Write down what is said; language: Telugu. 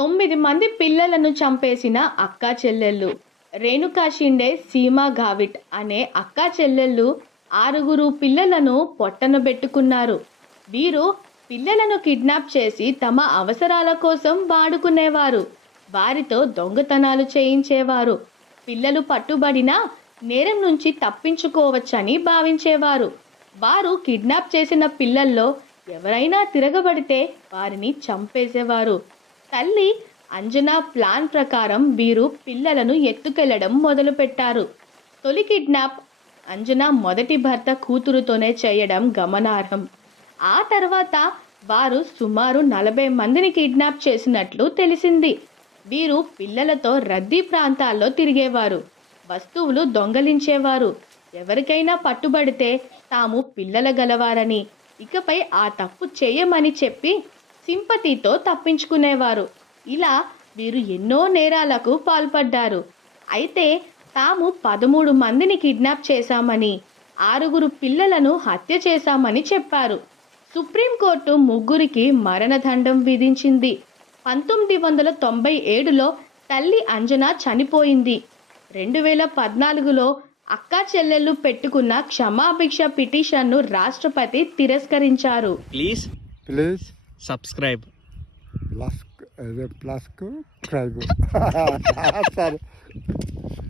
9 మంది పిల్లలను చంపేసిన అక్కా చెల్లెళ్ళు. రేణుకా షిండే, సీమా గావిట్ అనే అక్కా చెల్లెళ్ళు 6 పిల్లలను పొట్టనబెట్టుకున్నారు. వీరు పిల్లలను కిడ్నాప్ చేసి తమ అవసరాల కోసం వాడుకునేవారు. వారితో దొంగతనాలు చేయించేవారు. పిల్లలు పట్టుబడినా నేరం నుంచి తప్పించుకోవచ్చని భావించేవారు. వారు కిడ్నాప్ చేసిన పిల్లల్లో ఎవరైనా తిరగబడితే వారిని చంపేసేవారు. తల్లి అంజనా ప్లాన్ ప్రకారం వీరు పిల్లలను ఎత్తుకెళ్లడం మొదలుపెట్టారు. తొలి కిడ్నాప్ అంజనా మొదటి భర్త కూతురుతోనే చేయడం గమనార్హం. ఆ తర్వాత వారు సుమారు 40 మందిని కిడ్నాప్ చేసినట్లు తెలిసింది. వీరు పిల్లలతో రద్దీ ప్రాంతాల్లో తిరిగేవారు. వస్తువులు దొంగలించేవారు. ఎవరికైనా పట్టుబడితే తాము పిల్లల గలవారని, ఇకపై ఆ తప్పు చేయమని చెప్పి సింపతితో తప్పించుకునేవారు. ఇలా వీరు ఎన్నో నేరాలకు పాల్పడ్డారు. అయితే తాము 13 మందిని కిడ్నాప్ చేశామని, 6 పిల్లలను హత్య చేశామని చెప్పారు. సుప్రీంకోర్టు ముగ్గురికి మరణదండం విధించింది. 1997లో తల్లి అంజనా చనిపోయింది. 2014లో అక్కా చెల్లెళ్ళు పెట్టుకున్న క్షమాభిక్ష పిటిషన్ను రాష్ట్రపతి తిరస్కరించారు. Please subscribe. ప్లస్ ప్లస్కు క్రైబ్ సరే